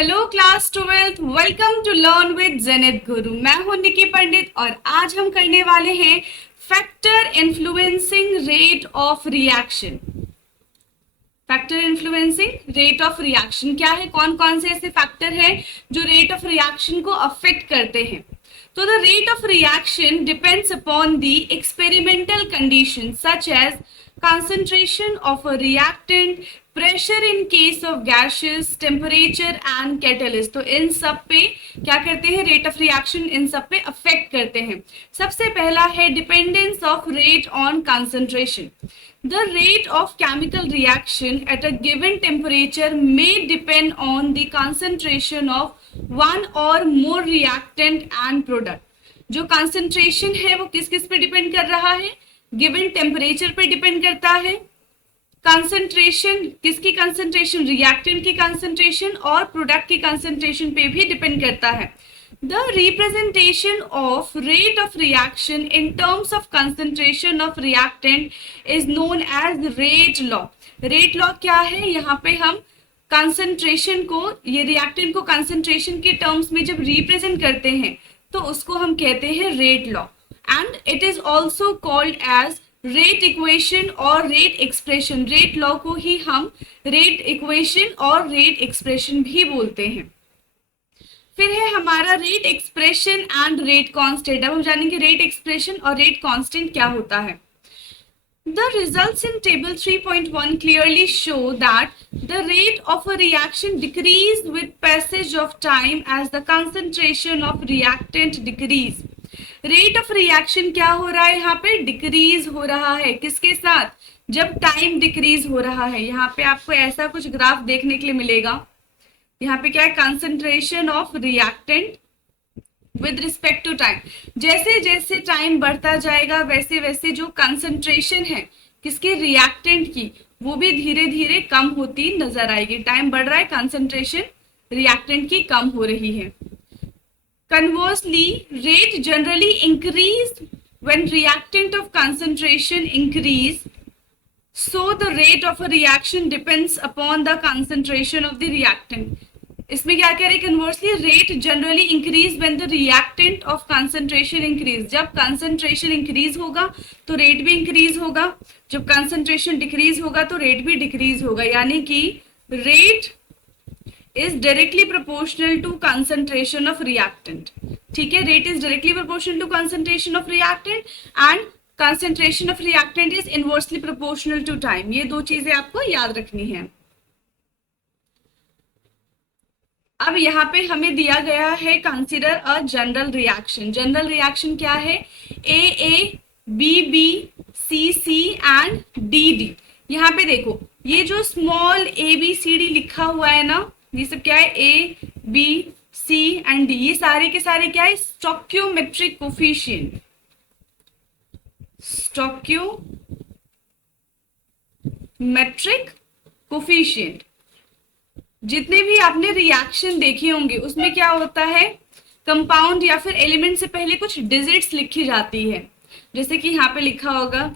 Hello class 12th, welcome to learn with Zenith Guru. मैं हूं निकी पंडित और आज हम करने वाले हैं factor influencing rate of reaction. Factor influencing rate of reaction क्या है, कौन कौन से ऐसे फैक्टर हैं जो रेट ऑफ रिएक्शन को अफेक्ट करते हैं। तो the rate of reaction depends upon the experimental condition such as concentration of a reactant, pressure in case of gases, temperature and catalyst। तो इन सब पे क्या करते हैं, रेट ऑफ रिएक्शन इन सब पे अफेक्ट करते हैं। सबसे पहला है dependence of rate on concentration. The rate of chemical reaction at a given temperature may depend on the concentration of one or more reactant and product। जो concentration है वो किस किस पे डिपेंड कर रहा है, गिवन टेम्परेचर पे डिपेंड करता है। कंसंट्रेशन, किसकी कंसंट्रेशन, रिएक्टेंट की कंसंट्रेशन और प्रोडक्ट की कंसंट्रेशन पे भी डिपेंड करता है। The representation of rate of reaction in terms of concentration of reactant is known as rate law. Rate law क्या है, यहाँ पे हम कंसंट्रेशन को, ये रिएक्टेंट को कंसंट्रेशन के टर्म्स में जब रिप्रेजेंट करते हैं तो उसको हम कहते हैं rate law. And it is also called as rate equation और rate expression। rate law को ही हम rate equation और rate expression भी बोलते हैं। फिर है हमारा rate expression and rate constant। अब हम जानेंगे rate expression और rate constant क्या होता है। The results in table 3.1 clearly show that the rate of a reaction decrease with passage of time as the concentration of reactant decrease। Rate of reaction क्या हो रहा है, यहाँ पे डिक्रीज हो रहा है। किसके साथ, जब टाइम डिक्रीज हो रहा है। यहाँ पे आपको ऐसा कुछ ग्राफ देखने के लिए मिलेगा। यहाँ पे क्या है, concentration of reactant with respect to time. जैसे जैसे टाइम बढ़ता जाएगा वैसे वैसे जो कंसंट्रेशन है किसके, रिएक्टेंट की, वो भी धीरे धीरे कम होती नजर आएगी। टाइम बढ़ रहा है, कंसंट्रेशन रिएक्टेंट की कम हो रही है। Conversely, rate generally increase when reactant of concentration increase. So the rate of a reaction depends upon the concentration of the reactant। इसमें क्या कह रहे हैं, conversely rate generally increase when the reactant of concentration increase। जब concentration increase होगा तो rate भी increase होगा, जब concentration decrease होगा तो rate भी decrease होगा। यानी कि rate is directly proportional to concentration of reactant। ठीक है, rate is directly proportional to concentration of reactant and concentration of reactant is inversely proportional to time। ये दो चीजें आपको याद रखनी है। अब यहाँ पे हमें दिया गया है consider a general reaction. General reaction क्या है, A B B C C and D D. यहाँ पे देखो ये जो small A B C D लिखा हुआ है ना, ये सब क्या है, A B C and D, ये सारे के सारे क्या है, स्टोक्योमेट्रिक कोफिशिएंट। Stoichiometric coefficient. जितने भी आपने रिएक्शन देखे होंगे उसमें क्या होता है, कंपाउंड या फिर एलिमेंट से पहले कुछ डिजिट्स लिखी जाती है। जैसे कि यहाँ पे लिखा होगा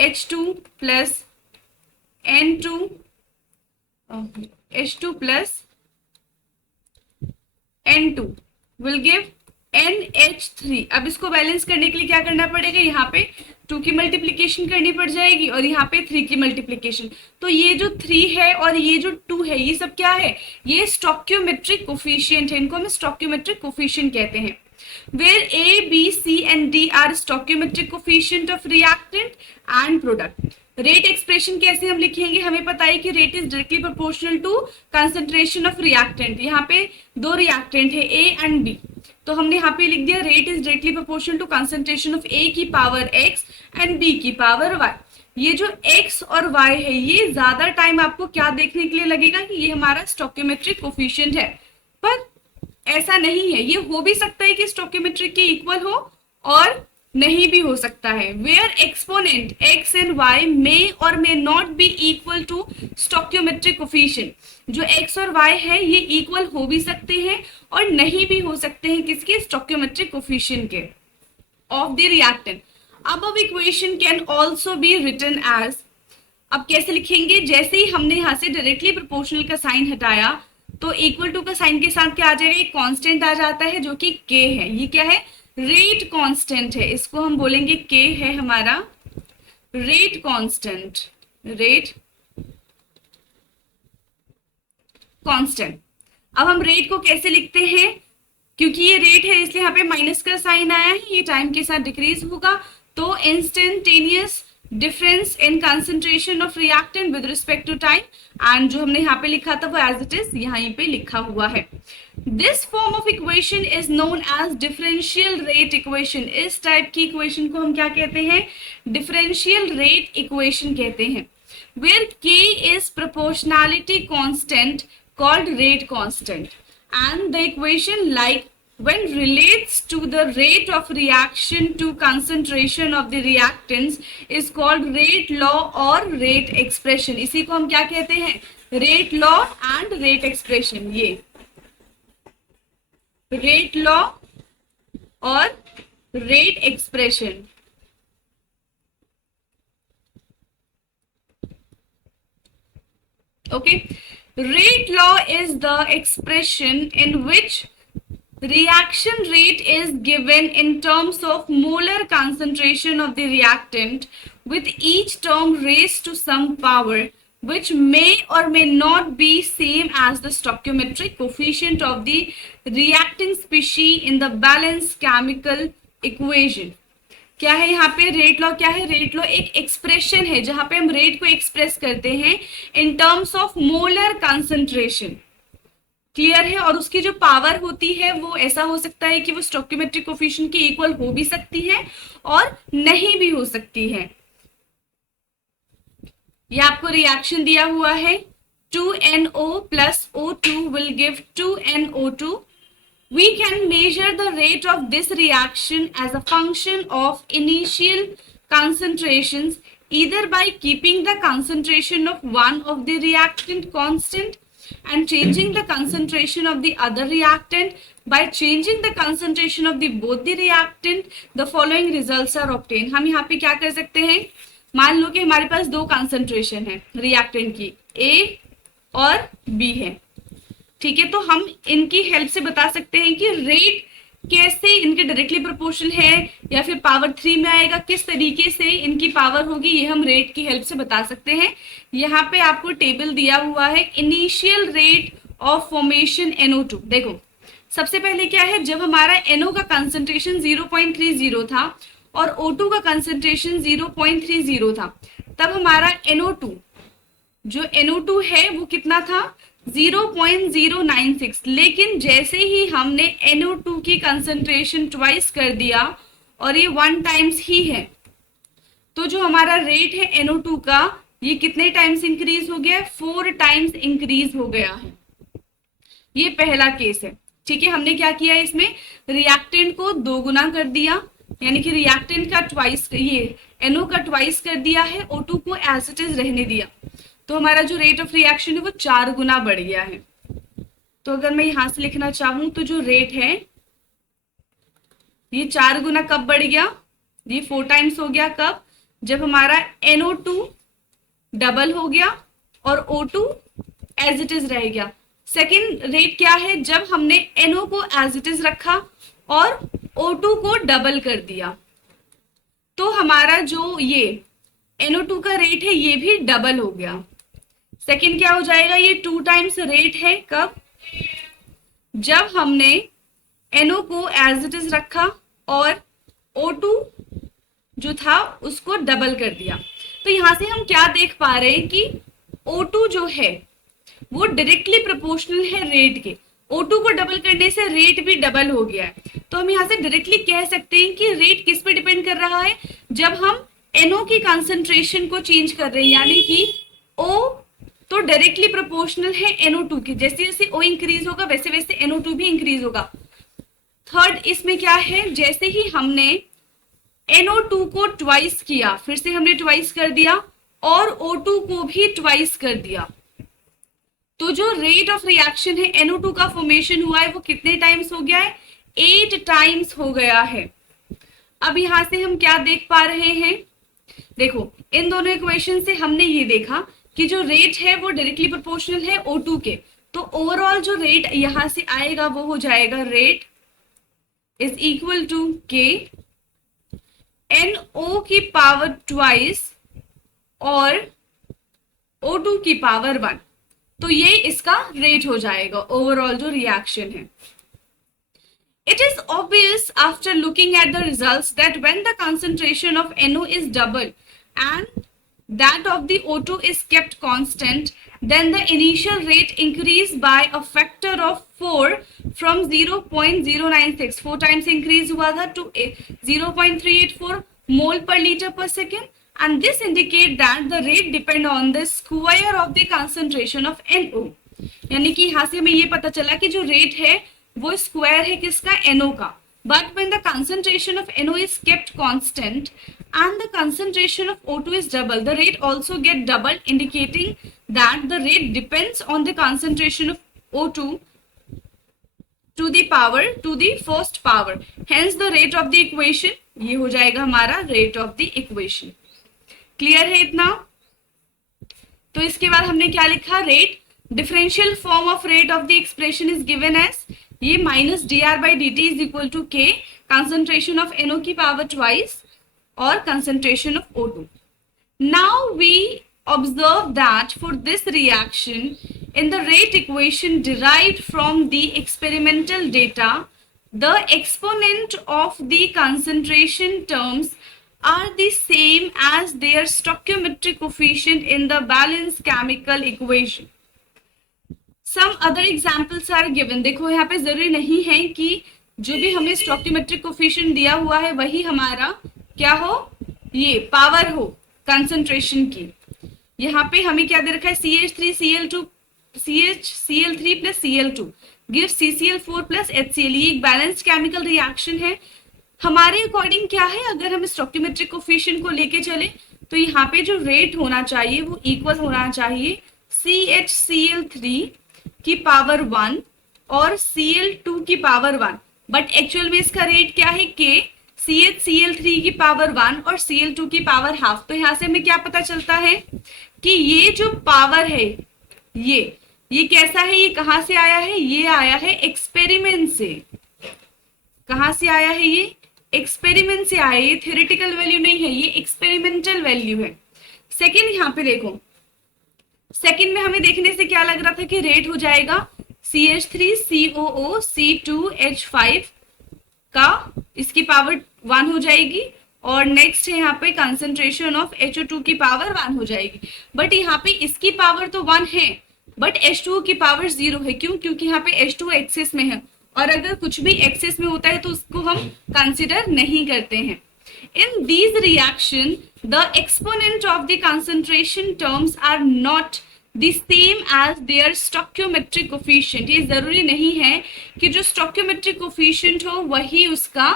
H2 plus N2 H2 plus N2 will give NH3। अब इसको बैलेंस करने के लिए क्या करना पड़ेगा, यहाँ पे 2 की मल्टीप्लीकेशन करनी पड़ जाएगी और यहाँ पे 3 की मल्टीप्लीकेशन। तो ये जो 3 है और ये जो 2 है, ये सब क्या है, ये स्टोक्योमेट्रिक कोफिशिएंट है। इनको हम स्टोक्योमेट्रिक कोफिशिएंट कहते हैं। Where A, B, C and D are stoichiometric coefficient of reactant and product। Rate expression कैसे हम लिखेंगे, हमें पता है कि rate is directly proportional to concentration of reactant. यहाँ पे दो रिएक्टेंट है ए एंड बी, तो हमने यहाँ पे लिख दिया rate is directly proportional to concentration of A की पावर x एंड बी की पावर y। ये जो x और y है ये ज्यादा टाइम आपको क्या देखने के लिए लगेगा कि ये हमारा स्टोक्योमेट्रिक कोफिशिएंट है, पर ऐसा नहीं है। ये हो भी सकता है कि स्टोक्योमेट्रिक के इक्वल हो और नहीं भी हो सकता है। Where exponent x and y may और may not be equal to stoichiometric coefficient. जो x और y है ये इक्वल हो भी सकते हैं और नहीं भी हो सकते हैं, किसके, स्टोक्योमेट्रिक कोफिशिएंट के ऑफ द रिएक्टेंट। अब equation can also be written as, अब कैसे लिखेंगे, जैसे ही हमने यहाँ से डायरेक्टली प्रोपोर्शनल का साइन हटाया तो इक्वल टू का साइन के साथ क्या आ जाएगा, एक कांस्टेंट आ जाता है जो कि के है। ये क्या है, रेट कांस्टेंट है, इसको हम बोलेंगे के है हमारा रेट कांस्टेंट, रेट कांस्टेंट। अब हम रेट को कैसे लिखते हैं, क्योंकि ये रेट है इसलिए यहाँ पे माइनस का साइन आया है, ये टाइम के साथ डिक्रीज होगा, तो instantaneous difference in concentration of reactant with respect to time, and जो हमने यहाँ पे लिखा था वो एज इट इज यहाँ पे लिखा हुआ है। This form of equation is known as differential rate equation. इस टाइप की इक्वेशन को हम क्या कहते हैं, डिफरेंशियल रेट इक्वेशन कहते हैं, where k is proportionality constant called rate constant, and the equation like when relates to the rate of reaction to concentration of the reactants is called rate law or rate expression। इसी को हम क्या कहते हैं, rate law and rate expression। ये rate law और rate expression। Okay, rate law is the expression in which reaction rate is given in terms of molar concentration of the reactant, with each term raised to some power which may or may not be same as the stoichiometric coefficient of the reacting species in the balanced chemical equation। क्या है यहाँ पे rate law, क्या है rate law, एक expression है जहां पे हम रेट को एक्सप्रेस करते हैं इन terms of molar concentration, clear है, और उसकी जो पावर होती है वो ऐसा हो सकता है कि वो स्टोइकियोमेट्रिक कोफिशिएंट के इक्वल हो भी सकती है और नहीं भी हो सकती है। ये आपको रिएक्शन दिया हुआ है, 2NO plus O2 will give 2NO2। We can measure the rate of this reaction as a function of initial concentrations, either by keeping the concentration of one of the reactant constant and changing the concentration of the other reactant by changing the concentration of the both the reactant, the following results are obtained। हम यहाँ पे क्या कर सकते हैं, मान लो कि हमारे पास दो कंसंट्रेशन है रिएक्टेंट की, A और B है, ठीक है, तो हम इनकी हेल्प से बता सकते हैं कि रेट कैसे इनके डायरेक्टली प्रोपोर्शनल है या फिर पावर 3 में आएगा, किस तरीके से इनकी पावर होगी, ये हम रेट की हेल्प से बता सकते हैं। यहाँ पे आपको टेबल दिया हुआ है, initial rate of formation NO2। देखो सबसे पहले क्या है, जब हमारा NO का कंसंट्रेशन 0.30 था और O2 का कंसंट्रेशन 0.30 था, तब हमारा NO2 जो NO2 है वो कितना था, 0.096। लेकिन जैसे ही हमने NO2 की कंसंट्रेशन ट्वाइस कर दिया और ये 1 टाइम्स ही है, तो जो हमारा रेट है NO2 का ये कितने टाइम्स इंक्रीज हो गया, 4 टाइम्स इंक्रीज हो गया है। ये पहला केस है, ठीक है। हमने क्या किया, इसमें रिएक्टेंट को 2 गुना कर दिया, यानी कि रिएक्टेंट का ट्वाइस, ये NO का ट्वाइस कर दिया है, O2 को एज इट इज रहने दिया, तो हमारा जो रेट ऑफ रिएक्शन है वो 4 गुना बढ़ गया है। तो अगर मैं यहां से लिखना चाहूं तो जो रेट है ये 4 गुना कब बढ़ गया, ये 4 टाइम्स हो गया, कब, जब हमारा NO2 डबल हो गया और O2 एज इट इज रह गया। सेकेंड रेट क्या है, जब हमने NO को एज इट इज रखा और O2 को डबल कर दिया, तो हमारा जो ये NO2 का रेट है ये भी डबल हो गया। सेकेंड क्या हो जाएगा, ये 2 टाइम्स रेट है, कब, जब हमने NO को एज इट इज रखा और O2 जो था उसको डबल कर दिया। तो यहां से हम क्या देख पा रहे हैं कि O2 जो है वो डायरेक्टली प्रोपोर्शनल है रेट के, O2 को डबल करने से रेट भी डबल हो गया है। तो हम यहाँ से डायरेक्टली कह सकते हैं कि रेट किस पे डिपेंड कर रहा है, जब हम NO की कंसंट्रेशन को चेंज कर रहे हैं, यानी कि O तो डायरेक्टली प्रोपोर्शनल है NO2 की, जैसे जैसे O इंक्रीज होगा वैसे वैसे NO2 भी इंक्रीज होगा। थर्ड इसमें क्या है, जैसे ही हमने NO2 को ट्वाइस किया, फिर से हमने ट्वाइस कर दिया और O2 को भी ट्वाइस कर दिया, तो जो रेट ऑफ रिएक्शन है NO2 का फॉर्मेशन हुआ है वो कितने टाइम्स हो गया है, 8 टाइम्स हो गया है। अब यहां से हम क्या देख पा रहे हैं, देखो इन दोनों इक्वेशन से हमने ये देखा कि जो रेट है वो डायरेक्टली प्रोपोर्शनल है O2 के, तो ओवरऑल जो रेट यहां से आएगा वो हो जाएगा रेट इज इक्वल टू के NO की पावर ट्वाइस और O2 की पावर 1। तो ये इसका रेट हो जाएगा ओवरऑल जो रिएक्शन है। It is obvious after looking at the results that when the concentration of NO is doubled and that of the O2 is kept constant, then the initial rate increased by a factor of 4 from 0.096, 4 times increase हुआ था to 0.384 mole per liter per second, and this indicate that the rate depend on the square of the concentration of NO। यानी कि यहाँ से हमें ये पता चला कि जो रेट है वो स्क्वायर है किसका, NO का। But when the concentration of NO is kept constant and the concentration of O2 is double, the rate also get double, indicating that the rate depends on the concentration of O2 to the power to the first power. Hence the rate of the equation ये हो जाएगा हमारा rate of the equation। Clear है इतना? तो इसके बाद हमने क्या लिखा, rate differential form of rate of the expression is given as ये minus dr by dt is equal to k concentration of NO की पावर ट्वाइस और concentration of O2। Now we observe that for this reaction in the rate equation derived from the experimental data, the exponent of the concentration terms are the same as their stoichiometric coefficient in the balanced chemical equation. Some other examples are given। देखो यहाँ पे जरूरी नहीं है कि जो भी हमें स्टोइकियोमेट्रिक कोफिशिएंट दिया हुआ है वही हमारा क्या हो, ये पावर हो कंसंट्रेशन की। यहाँ पे हमें क्या दे रखा है, CH3Cl2 CHCl3 plus Cl2 gives CCl4 plus HCl। ये एक बैलेंस्ड केमिकल रिएक्शन है। हमारे अकॉर्डिंग क्या है, अगर हम स्टोइकियोमेट्रिक कोफिशिएंट को लेके चले तो यहाँ पे जो रेट होना चाहिए वो इक्वल होना चाहिए CHCl3 की पावर 1 और Cl2 की पावर 1। बट एक्चुअल में इसका रेट क्या है, K CHCl3 की पावर 1 और Cl2 की पावर हाफ। तो यहाँ से हमें क्या पता चलता है कि ये जो पावर है ये कैसा है, ये कहाँ से आया है, ये आया है एक्सपेरिमेंट से। कहाँ से आया है, ये एक्सपेरिमेंट से आया है, ये थ्योरेटिकल वैल्यू नहीं है, ये एक्सपेरिमेंटल वैल्यू है। सेकेंड यहाँ पे देखो, सेकेंड में हमें देखने से क्या लग रहा था कि रेट हो जाएगा CH3COO C2H5 का इसकी पावर 1 हो जाएगी और नेक्स्ट है यहाँ पे कंसंट्रेशन ऑफ HO2 की पावर 1 हो जाएगी। बट यहाँ पे इसकी पावर तो 1 है बट H2O की पावर 0 है। क्यों? क्योंकि यहाँ पे H2O एक्सेस में है और अगर कुछ भी एक्सेस में होता है तो उसको हम कंसिडर नहीं करते हैं। In these reaction, the exponent of the concentration terms are not the same as their stoichiometric coefficient। ये जरूरी नहीं है कि जो stoichiometric coefficient हो वही उसका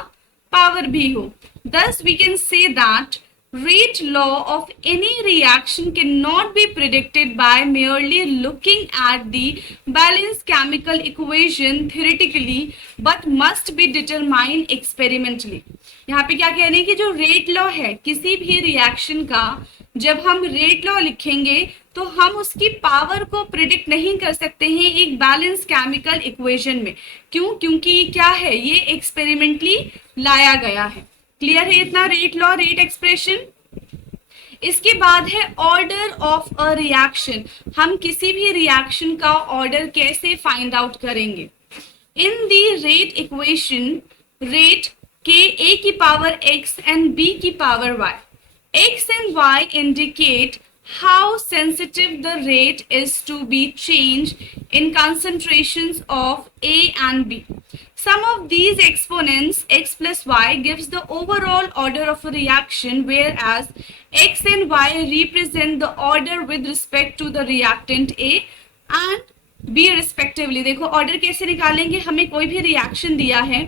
पावर भी हो। Thus we can say that rate law of any reaction cannot be predicted by merely looking at the balanced chemical equation theoretically but must be determined experimentally। यहाँ पे क्या कह रहे हैं कि जो रेट लॉ है किसी भी रिएक्शन का, जब हम रेट लॉ लिखेंगे तो हम उसकी पावर को प्रिडिक्ट नहीं कर सकते हैं एक बैलेंस केमिकल इक्वेशन में। क्यों? क्योंकि ये क्या है, ये एक्सपेरिमेंटली लाया गया है। क्लियर है इतना रेट लॉ, रेट एक्सप्रेशन। इसके बाद है ऑर्डर ऑफ अ रिएक्शन। हम किसी भी रिएक्शन का ऑर्डर कैसे फाइंड आउट करेंगे। इन दी रेट इक्वेशन, रेट के A की पावर x and B की power y, x and y indicate how sensitive the rate is to be changed in concentrations of A and B. Sum of these exponents x plus y gives the overall order of a reaction, whereas x and y represent the order with respect to the reactant A and B respectively। देखो order कैसे निकालेंगे, हमें कोई भी reaction दिया है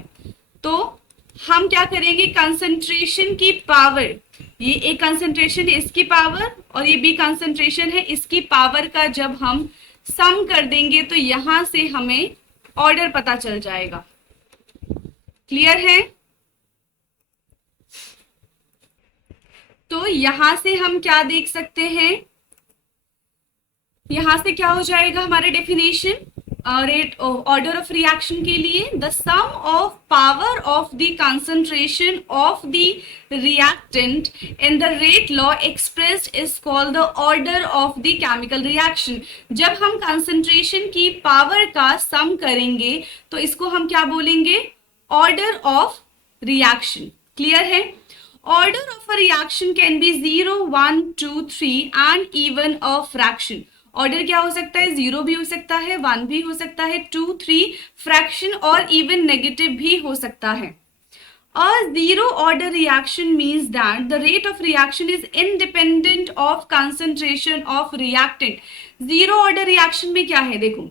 तो हम क्या करेंगे, कंसंट्रेशन की पावर, ये एक कंसंट्रेशन है इसकी पावर और ये बी कंसंट्रेशन है इसकी पावर का जब हम सम कर देंगे तो यहां से हमें ऑर्डर पता चल जाएगा। क्लियर है? तो यहां से हम क्या देख सकते हैं, यहां से क्या हो जाएगा हमारे definition, rate order of reaction के लिए the sum of power of the concentration of the reactant in the rate law expressed is called the order of the chemical reaction. जब हम कंसंट्रेशन की पावर का सम करेंगे तो इसको हम क्या बोलेंगे? Order of reaction. क्लियर है? Order of a reaction can be 0, 1, 2, 3 and even a fraction. Order क्या हो सकता है? 0 भी हो सकता है, 1 भी हो सकता है, 2, 3 फ्रैक्शन और इवन नेगेटिव भी हो सकता है। A zero order reaction means that the rate of reaction is independent of concentration of reactant. Zero order reaction में क्या है? देखो,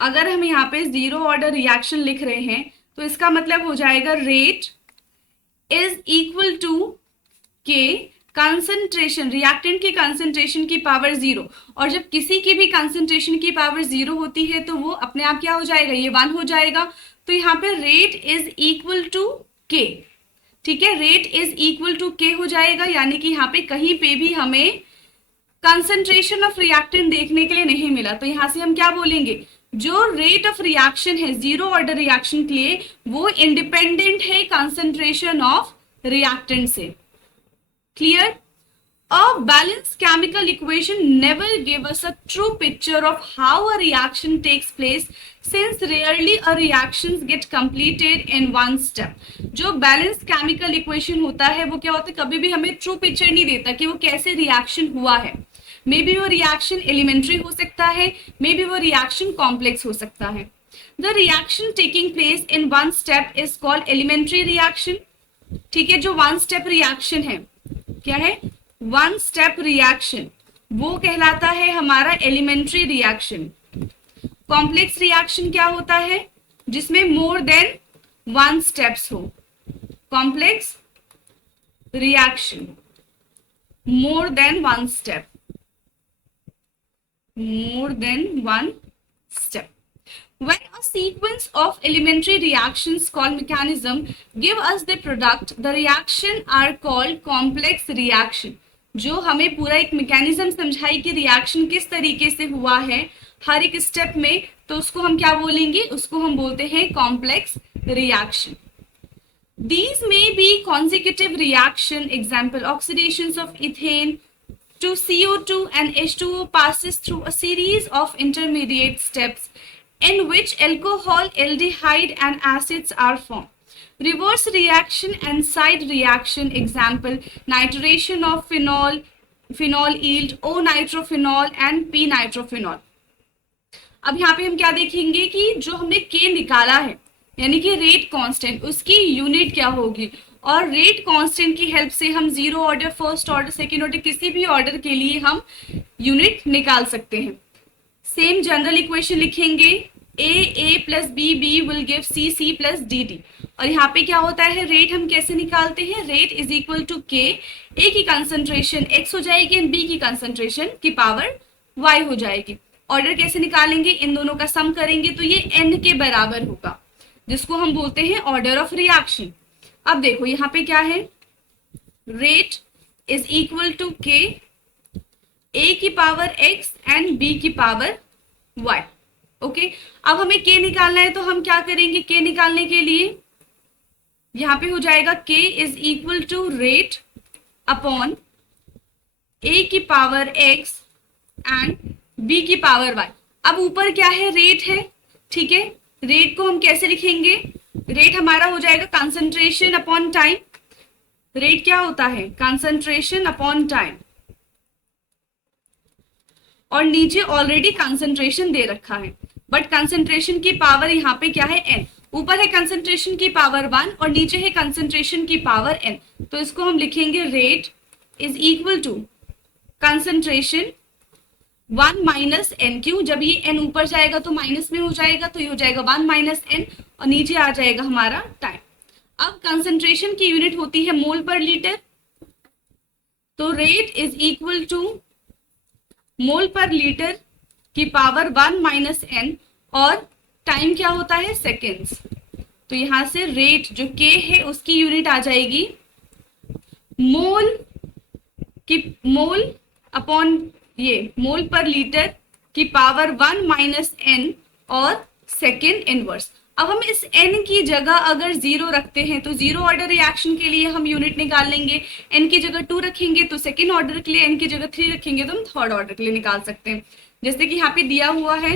अगर हम यहाँ पे zero order reaction लिख रहे हैं तो इसका मतलब हो जाएगा rate is equal to K concentration, reactant की कंसंट्रेशन की पावर 0। और जब किसी की भी कंसंट्रेशन की पावर 0 होती है तो वो अपने आप क्या हो जाएगा? ये 1 हो जाएगा। तो यहाँ पे रेट इज इक्वल टू के। ठीक है, रेट इज इक्वल टू के हो जाएगा, यानी कि यहाँ पे कहीं पे भी हमें कंसंट्रेशन ऑफ रिएक्टेंट देखने के लिए नहीं मिला। तो यहाँ से हम क्या बोलेंगे? जो रेट ऑफ रिएक्शन है जीरो ऑर्डर रिएक्शन के लिए वो इंडिपेंडेंट है कंसंट्रेशन ऑफ रिएक्टेंट से। Clear? A balanced chemical equation never give us a true picture of how a reaction takes place, since rarely a reactions get completed in one step. जो balanced chemical equation होता है वो क्या होता है? कभी भी हमें true picture नहीं देता कि वो कैसे reaction हुआ है। मे बी वो reaction elementary हो सकता है, मे बी वो reaction complex हो सकता है। The reaction taking place in one step is called elementary reaction. ठीक है, जो one step reaction है क्या है? वन स्टेप रिएक्शन, वो कहलाता है हमारा एलिमेंट्री रिएक्शन। कॉम्प्लेक्स रिएक्शन क्या होता है? जिसमें मोर देन वन स्टेप्स हो। Complex reaction, more than one step, more than one step. When a sequence of elementary reactions called mechanism give us the product, the reaction are called complex reaction. जो हमें पूरा एक mechanism समझाई कि reaction किस तरीके से हुआ है हर एक स्टेप में, तो उसको हम क्या बोलेंगे? उसको हम बोलते हैं complex reaction. These may be consecutive reaction, example oxidations of ethane to CO2 and H2O passes through a series of intermediate steps in which alcohol, aldehyde and acids are formed. Reverse reaction and side reaction, example nitration of phenol, phenol yield O-nitrophenol and P-nitrophenol. अब यहाँ पे हम क्या देखेंगे कि जो हमने K निकाला है यानी कि रेट कांस्टेंट, उसकी यूनिट क्या होगी, और रेट कांस्टेंट की हेल्प से हम zero order, first order, second order, किसी भी ऑर्डर के लिए हम यूनिट निकाल सकते हैं। सेम जनरल इक्वेशन लिखेंगे, A plus B will give C plus D. और यहाँ पे क्या होता है? रेट हम कैसे निकालते हैं? रेट इज इक्वल टू के, ए की कंसंट्रेशन x हो जाएगी एंड बी की कंसंट्रेशन की पावर y हो जाएगी। ऑर्डर कैसे निकालेंगे? इन दोनों का सम करेंगे तो ये n के बराबर होगा, जिसको हम बोलते हैं ऑर्डर ऑफ रिएक्शन। अब देखो यहाँ पे क्या है? रेट इज इक्वल टू के, ए की पावर x एंड b की पावर y। ओके, अब हमें k निकालना है तो हम क्या करेंगे? k निकालने के लिए यहाँ पे हो जाएगा k is equal to rate upon a की पावर x एंड b की पावर y। अब ऊपर क्या है? रेट है। ठीक है, रेट को हम कैसे लिखेंगे? रेट हमारा हो जाएगा कंसंट्रेशन अपॉन टाइम। रेट क्या होता है? Concentration upon time. और नीचे ऑलरेडी कंसंट्रेशन दे रखा है, बट कंसंट्रेशन की पावर यहाँ पे क्या है? n। ऊपर है कंसंट्रेशन की पावर 1 और नीचे है कंसंट्रेशन की पावर n। तो इसको हम लिखेंगे rate is equal to concentration 1 minus n. क्यों? जब ये n ऊपर जाएगा तो माइनस में हो जाएगा, तो ये हो जाएगा 1 माइनस एन और नीचे आ जाएगा हमारा टाइम। अब कंसंट्रेशन की यूनिट होती है मोल पर लीटर, तो रेट इज इक्वल टू मोल पर लीटर की पावर 1 माइनस एन और टाइम क्या होता है? सेकेंड्स। तो यहां से रेट जो के है उसकी यूनिट आ जाएगी मोल की, मोल अपॉन ये मोल पर लीटर की पावर 1 माइनस एन और सेकेंड इनवर्स। अब हम इस n की जगह अगर 0 रखते हैं तो जीरो ऑर्डर रिएक्शन के लिए हम यूनिट निकाल लेंगे, n की जगह 2 रखेंगे तो सेकेंड ऑर्डर के लिए, n की जगह 3 रखेंगे तो हम थर्ड ऑर्डर के लिए निकाल सकते हैं। जैसे कि यहाँ पे दिया हुआ है,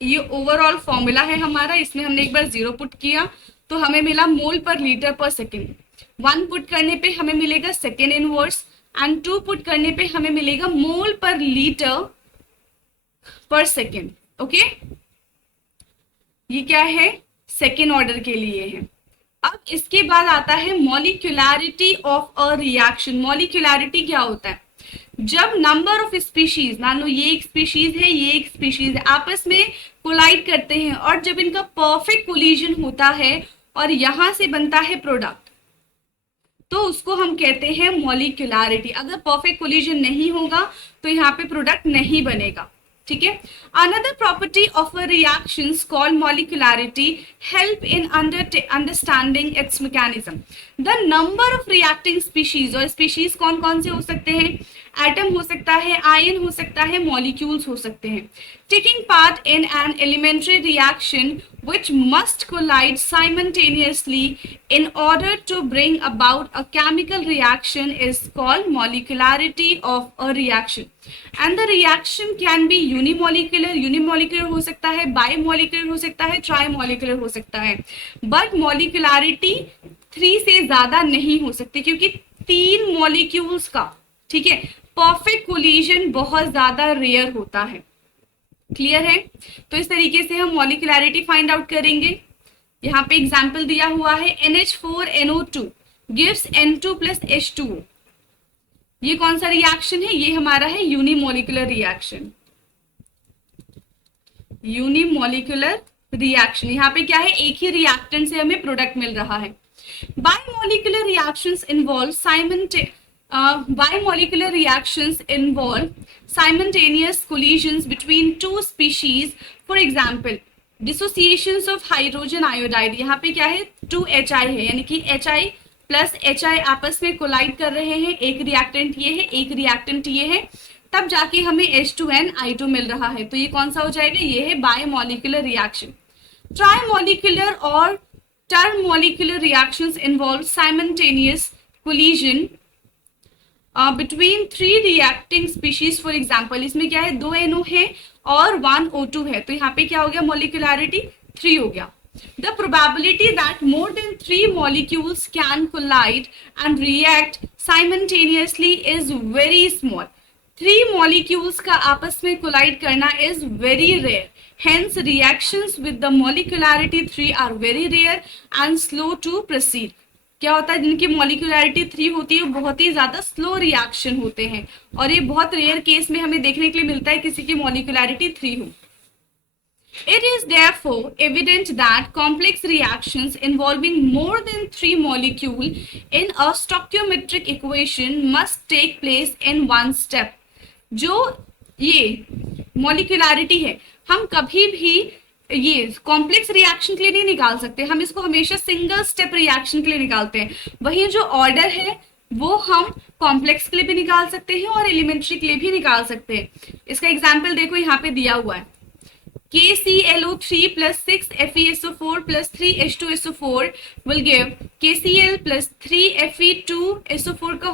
ये ओवरऑल फॉर्मूला है हमारा, इसमें हमने एक बार 0 पुट किया तो हमें मिला मोल पर लीटर पर सेकेंड। 1 पुट करने पे हमें मिलेगा सेकेंड इनवर्स एंड 2 पुट करने पे हमें मिलेगा मोल पर लीटर पर सेकेंड। ओके, ये क्या है, सेकेंड ऑर्डर के लिए है। अब इसके बाद आता है molecularity of a reaction. Molecularity क्या होता है, जब नंबर ऑफ स्पीशीज, मान लो ये एक स्पीशीज है, ये एक स्पीशीज है, आपस में कोलाइड करते हैं और जब इनका परफेक्ट कोलिजन होता है और यहां से बनता है प्रोडक्ट, तो उसको हम कहते हैं मॉलिक्यूलरिटी। अगर परफेक्ट कोलिजन नहीं होगा तो यहाँ पे प्रोडक्ट नहीं बनेगा। ठीक है, another property of a reaction called molecularity help in understanding its mechanism. The number of reacting species, और स्पीशीज कौन कौन से हो सकते हैं, एटम हो सकता है, आयन हो सकता है, मॉलिक्यूल्स हो सकते हैं, taking part in an elementary reaction which must collide simultaneously in order to bring about a chemical reaction is called molecularity of a reaction. And the reaction can be unimolecular, unimolecular हो सकता है, bimolecular हो सकता है, trimolecular हो सकता है, but molecularity 3 से ज्यादा नहीं हो सकती क्योंकि 3 मॉलिक्यूल्स का, ठीक है, परफेक्ट कोलिजन बहुत ज्यादा रेयर होता है। क्लियर है, तो इस तरीके से हम मॉलिक्यूलरिटी फाइंड आउट करेंगे। यहाँ पे एग्जांपल दिया हुआ है NH4NO2 gives N2 plus H2O। ये कौन सा रिएक्शन है, ये हमारा है यूनिमोलिकुलर रिएक्शन। यूनिमोलिकुलर रिएक्शन, यहाँ पे क्या है, एक ही रिएक्टेंट से हमें प्रोडक्ट मिल रहा है। Bimolecular reactions involve bimolecular reactions involve simultaneous collisions between two species. For example, dissociations of hydrogen iodide, यहाँ पे क्या है 2HI है, यानी कि HI प्लस HI आपस में कोलाइड कर रहे हैं, एक रिएक्टेंट ये है, एक रिएक्टेंट ये है, तब जाके हमें H2NI2 मिल रहा है। तो ये कौन सा हो जाएगा, ये है बायोमोलिकुलर रिएक्शन। ट्राइमोलिकुलर और termolecular reactions involve simultaneous collision between 3 reacting species. For example, इसमें क्या है, 2 NO है और 1 O2 है, तो यहाँ पे क्या हो गया, मॉलिक्यूलरिटी 3 हो गया। The probability that more than 3 molecules can collide and react simultaneously is very small. 3 molecules का आपस में कोलाइड करना is very rare, hence reactions with the molecularity 3 are very rare and slow to proceed. क्या होता है, जिनकी molecularity 3 होती है बहुत ही ज्यादा स्लो रिएक्शन होते हैं, और ये बहुत रेयर केस में हमें देखने के लिए मिलता है किसी की मॉलिक्यूलरिटी 3 हो। It is therefore evident that complex reactions involving more than 3 molecules in a stoichiometric equation must take place in one step. जो ये मॉलिक्यूलरिटी है, हम कभी भी ये कॉम्प्लेक्स रिएक्शन के लिए नहीं निकाल सकते, हम इसको हमेशा सिंगल स्टेप रिएक्शन के लिए निकालते हैं। वही जो ऑर्डर है वो हम कॉम्प्लेक्स के लिए भी निकाल सकते हैं और एलिमेंट्री के लिए भी निकाल सकते हैं। इसका एग्जांपल देखो, यहाँ पे दिया हुआ है KClO3 plus 6FeSO4 plus 3H2SO4 will give KCl plus 3Fe2SO4 का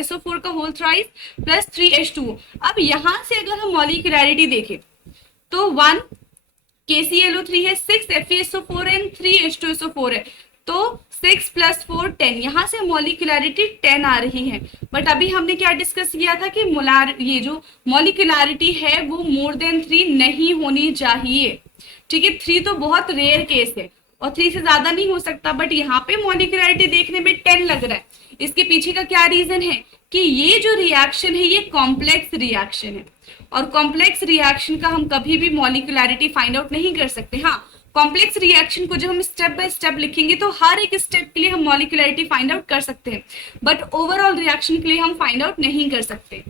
SO4 का होल थ्राइस plus 3H2O। अब यहाँ से अगर हम मॉलिक्यूलरिटी देखें तो 1 KClO3 है, 6 FeSO4 एंड 3 H2SO4 है, तो 6 + 4 10, यहाँ से मॉलिक्यूलरिटी 10 आ रही है। बट अभी हमने क्या डिस्कस किया था कि ये जो मॉलिक्यूलरिटी है वो मोर देन 3 नहीं होनी चाहिए। ठीक है, 3 तो बहुत रेयर केस है और 3 से ज्यादा नहीं हो सकता, बट यहाँ पे मॉलिक्यूलरिटी देखने में 10 लग रहा है। इसके पीछे का क्या रीजन है कि ये जो रिएक्शन है ये कॉम्प्लेक्स रिएक्शन है, और कॉम्प्लेक्स रिएक्शन का हम कभी भी मॉलिक्यूलरिटी फाइंड आउट नहीं कर सकते। हाँ, कॉम्प्लेक्स रिएक्शन को जब हम स्टेप बाय स्टेप लिखेंगे तो हर एक स्टेप के लिए हम मॉलिक्यूलरिटी फाइंड आउट कर सकते हैं, बट ओवरऑल रिएक्शन के लिए हम फाइंड आउट नहीं कर सकते।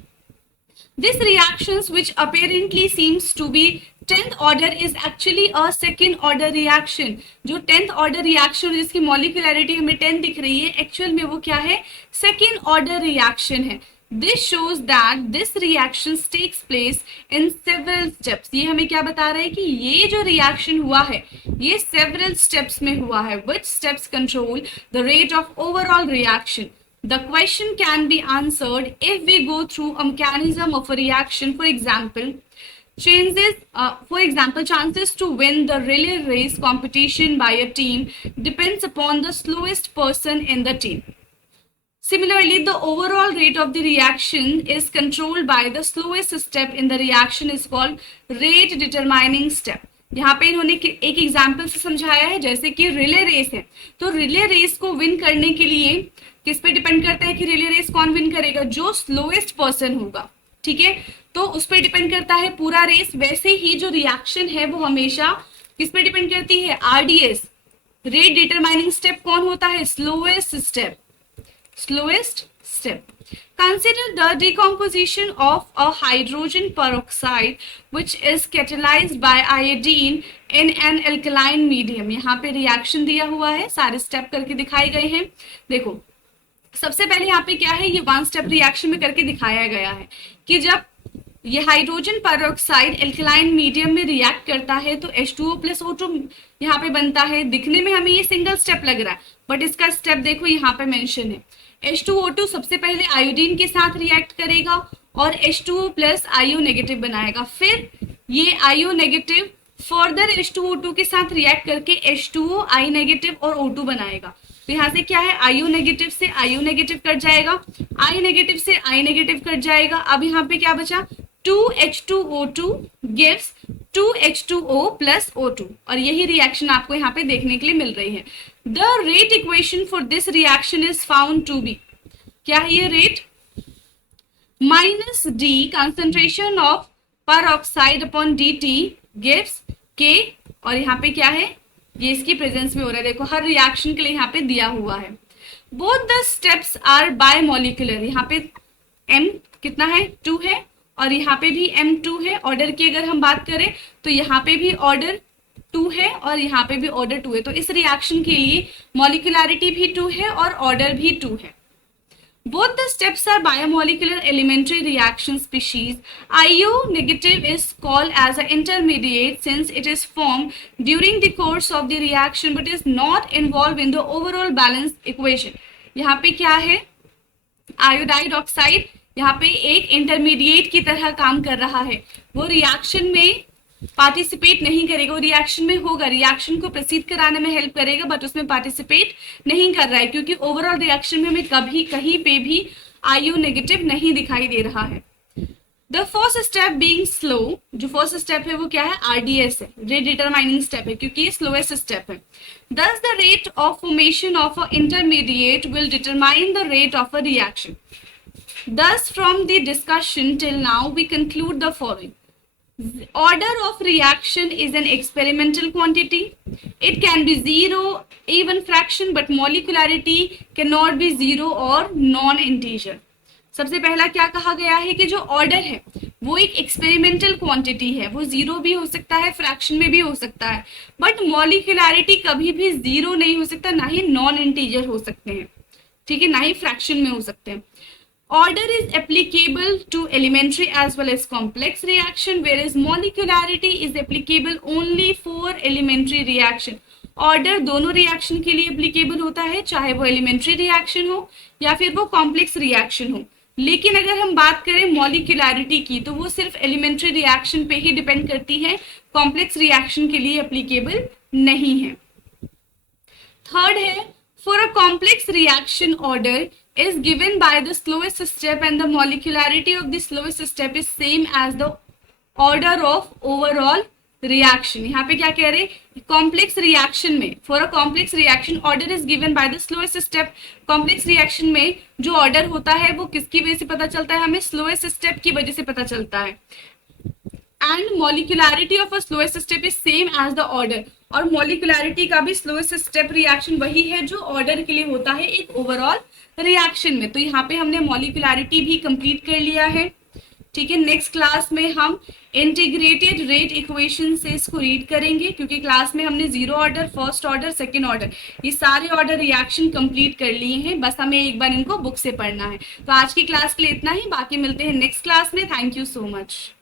This reactions which apparently seems to be 10th order is actually a second order reaction. जो 10th ऑर्डर रिएक्शन जिसकी मॉलिक्यूलरिटी हमें 10 दिख रही है, एक्चुअल में वो क्या है, सेकेंड ऑर्डर रिएक्शन है। This shows that this reaction takes place in several steps. ये हमें क्या बता रहा है कि ये जो reaction हुआ है ये several steps में हुआ है. Which steps control the rate of overall reaction? The question can be answered if we go through a mechanism of a reaction. For example, chances to win the relay race competition by a team depends upon the slowest person in the team. Similarly, the overall rate of the reaction is controlled by the slowest step in the reaction is called rate determining step. यहाँ पे इन्होंने एक example से समझाया है, जैसे कि relay race है, तो रिले रेस को विन करने के लिए किस पे डिपेंड करता है कि रिले रेस कौन विन करेगा? जो स्लोएस्ट पर्सन होगा. ठीक है, तो उस पर डिपेंड करता है पूरा रेस. वैसे ही जो रिएक्शन है वो हमेशा किस पे डिपेंड करती है? आरडीएस, रेट डिटरमाइनिंग स्टेप कौन होता है? Slowest step. Slowest step. Consider the decomposition of a hydrogen peroxide which is catalyzed by iodine in an alkaline medium. यहाँ पे रिएक्शन दिया हुआ है, सारे स्टेप करके दिखाए गए हैं. देखो सबसे पहले यहाँ पे क्या है, ये वन स्टेप रिएक्शन में करके दिखाया गया है कि जब ये हाइड्रोजन पेरोक्साइड एल्कलाइन मीडियम में रिएक्ट करता है तो H2O प्लस O2 यहाँ पे बनता है. दिखने में हमें ये सिंगल स्टेप लग रहा है, बट इसका स्टेप देखो यहाँ पे मेंशन है. H2O2 सबसे पहले आयोडीन के साथ रिएक्ट करेगा और H2O प्लस आईओ नेगेटिव बनाएगा. फिर ये आईओ नेगेटिव फर्दर H2O2 के साथ रिएक्ट करके H2O आई नेगेटिव और O2 बनाएगा. तो यहाँ से क्या है, आईओ नेगेटिव से आईओ नेगेटिव कट जाएगा, आई नेगेटिव से आई नेगेटिव कट जाएगा. अब यहाँ पे क्या बचा? 2H2O2 gives 2H2O plus O2 और यही रिएक्शन आपको यहाँ पे देखने के लिए मिल रही है. The rate equation for this reaction is found to be, क्या है ये rate? Minus D concentration of peroxide upon dt gives K और यहाँ पे क्या है, ये इसकी प्रेजेंस में हो रहा है. देखो हर रिएक्शन के लिए यहाँ पे दिया हुआ है. Both the steps are bimolecular. यहाँ पे M कितना है? 2 है और यहाँ पे भी M2 है. ऑर्डर की अगर हम बात करें तो यहाँ पे भी ऑर्डर 2 है और यहाँ पे भी ऑर्डर 2 है. तो इस रिएक्शन के लिए मॉलिक्यूलरिटी भी 2 है और ऑर्डर भी 2 है. Both the steps are biomolecular elementary reaction species. IO negative is called as an intermediate since it is formed during the course of the reaction but is not involved in the overall balance equation. यहाँ पे क्या है? Iodide oxide यहाँ पे एक intermediate की तरह काम कर रहा है. वो रिएक्शन में पार्टिसिपेट नहीं करेगा, वो रिएक्शन में होगा, रिएक्शन को प्रोसीड कराने में हेल्प करेगा, बट उसमें पार्टिसिपेट नहीं कर रहा है क्योंकि ओवरऑल रिएक्शन में हमें कभी कहीं पे भी आईओ नेगेटिव नहीं दिखाई दे रहा है. The first step being slow, जो फर्स्ट स्टेप है वो क्या है? आरडीएस है, रेट डिटरमाइनिंग स्टेप है क्योंकि ये स्लोएस्ट स्टेप है. Thus the rate of formation of an intermediate will determine the rate of a reaction. Thus from the discussion till now we conclude the following. Order of reaction is an experimental quantity. It can be zero, even fraction, but molecularity cannot be zero or non-integer. सबसे पहला क्या कहा गया है कि जो order है वो एक एक्सपेरिमेंटल क्वांटिटी है, वो जीरो भी हो सकता है, फ्रैक्शन में भी हो सकता है, बट मॉलिक्यूलरिटी कभी भी जीरो नहीं हो सकता, ना ही नॉन इंटीजर हो सकते हैं. ठीक है, ना ही फ्रैक्शन में हो सकते हैं. Order is applicable to elementary as well as complex reaction, whereas molecularity is applicable only for elementary reaction. Order दोनों रिएक्शन के लिए applicable होता है, चाहे वो elementary reaction हो या फिर वो complex reaction हो. लेकिन अगर हम बात करें molecularity की तो वो सिर्फ elementary reaction पे ही डिपेंड करती है, complex reaction के लिए applicable नहीं है. थर्ड है, for a complex reaction order is given by the slowest step and the molecularity of the slowest step is same as the order of overall reaction. यहाँ पे क्या कह रहे हैं? complex reaction में for a complex reaction order is given by the slowest step. complex reaction में जो order होता है वो किसकी वजह से पता चलता है? हमें slowest step की वजह से पता चलता है. And molecularity of a slowest step is same as the order. और molecularity का भी slowest step reaction वही है जो order के लिए होता है एक overall रिएक्शन में. तो यहाँ पे हमने मॉलिक्यूलरिटी भी कंप्लीट कर लिया है. ठीक है, नेक्स्ट क्लास में हम इंटीग्रेटेड रेट इक्वेशन से इसको रीड करेंगे, क्योंकि क्लास में हमने zero order, first order, second order, ये सारे ऑर्डर रिएक्शन कंप्लीट कर लिए हैं, बस हमें एक बार इनको बुक से पढ़ना है। तो आज की क्लास के लिए इतना ही, बाकी मिलते हैं नेक्स्ट क्लास में। Thank you so much.